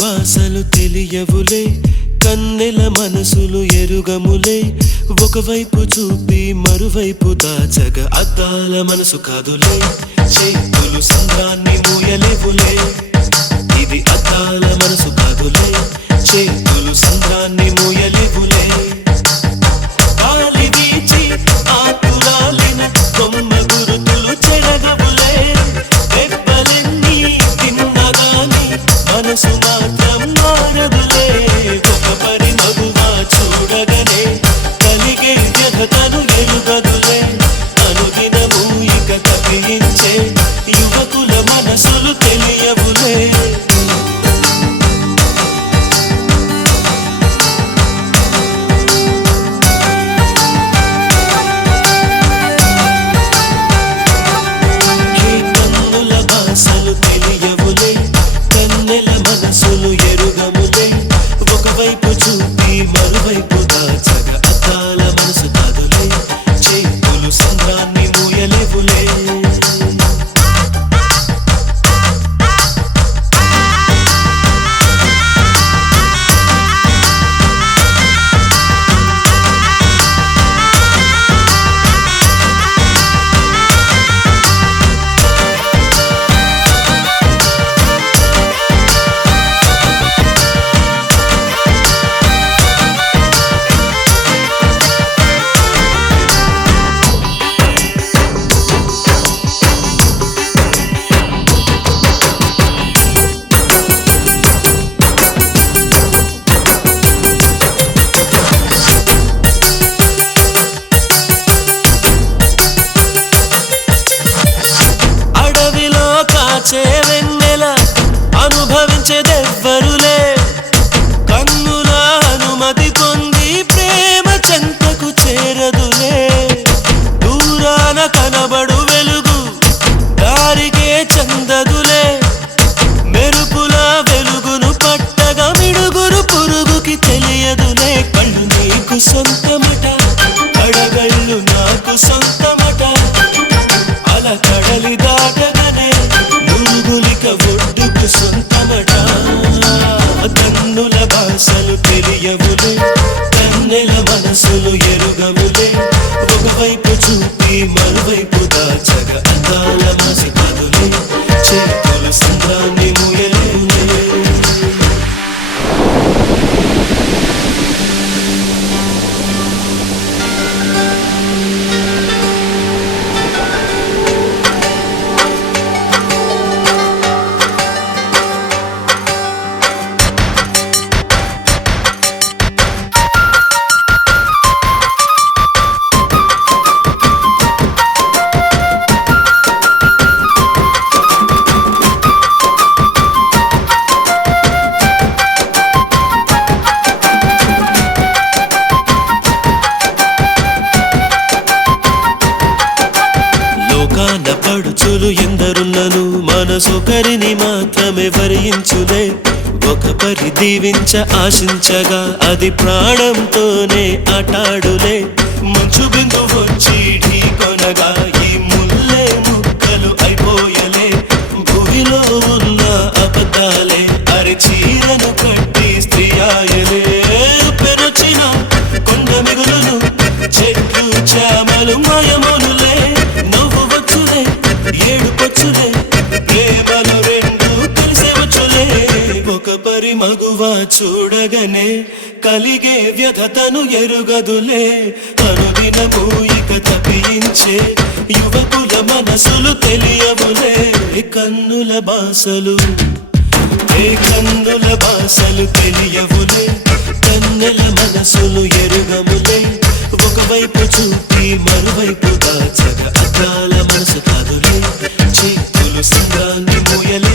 భాషలు తెలియవులే, కన్నెల మనసులు ఎరుగములే. ఒకవైపు చూపి మరువైపు దాచగా అద్దాల మనసు కాదులే. చేతులు సంద్రాన్ని మూయలేవులే, ఇది అద్దాల మనసు కాదులే. చేతులు సంద్రాన్ని మూయలేవులే. గాలి వీచి ఆకురాలిన కొమ్మ గురుతులు చెరగవులే. దెబ్బలెన్ని తిన్నగాని మనసు మాత్రం మారదులే. ఒక పరి మగువా చూడగనే కలిగే వ్యధతను ఎరుగదులే. అనుదినము ఇక తప్పించే యువకుల మనసులు తెలియవులే. భాషలు తెలియవులే, కన్నెల మనసులు ఎరుగములే. ఒకవైపు చూపి మరువైపు దాచగా అద్దాల మనసు కాదులే. చేతులు సంద్రాన్ని మూయలేవులే. కాచే వెన్నెల అనుభవించేదెవ్వరులే. కన్నుల అనుమతి పొంది ప్రేమ చెంతకు చేరదులే. దూరాన కనబడు వెలుగు దారికే చెందదులే. మెరుపుల వెలుగును పట్టగా మిడుగురు పురుగుకి తెలియదులే. కళ్ళు నీకు సొంతమట, కడగళ్ళు నాకు సొంతమట. అలా కడలి దాటగానే నురుగులిక ఒడ్డుకు సొంతమట. కన్నుల భాషలు తెలియవులే, కన్నెల మనసులు ఎరుగవులే. ఒకవైపు చూపి మరువైపు దాచగా అద్దాల మనసు కాదులే. చేతులు సంద్రాన్ని మూయలేవులే. పడుచులు ఎందరున్నను మనసొకరిని మాత్రమే వరించులే. ఒక పరి దీవించ ఆశించగా అది ప్రాణంతోనే ఆటాడులే. మంచు బిందు వచ్చి ఢీకొనగా ఈ ముల్లే ముక్కలు అయిపోయలే. భూమిలో ఉన్న అబద్ధాలే అరిచీరను కట్టి స్త్రీ ఆయలే. పెరచిన కొండ మిగులును చెట్లు చామలు మాయమోనులే. నవ్వు వచ్చులే ఏడుపొచ్చులే, ప్రేమలు రెండు తెలిసే వచ్చులే. ఒక పరి మగువా చూడగనే కలిగే వ్యధతను ఎరుగదులే. అనుదినము ఇక తప్పించే యువకుల మనసులు తెలియవులే. కన్నుల భాషలు కన్నుల భాషలు తెలియవులే, కన్నెల మనసులు ఎరుగములే. ఒకవైపు చూపి మరువైపు దాచగా అద్దాల మనసు కాదులే. చేతులు సంద్రాన్ని మూయలే.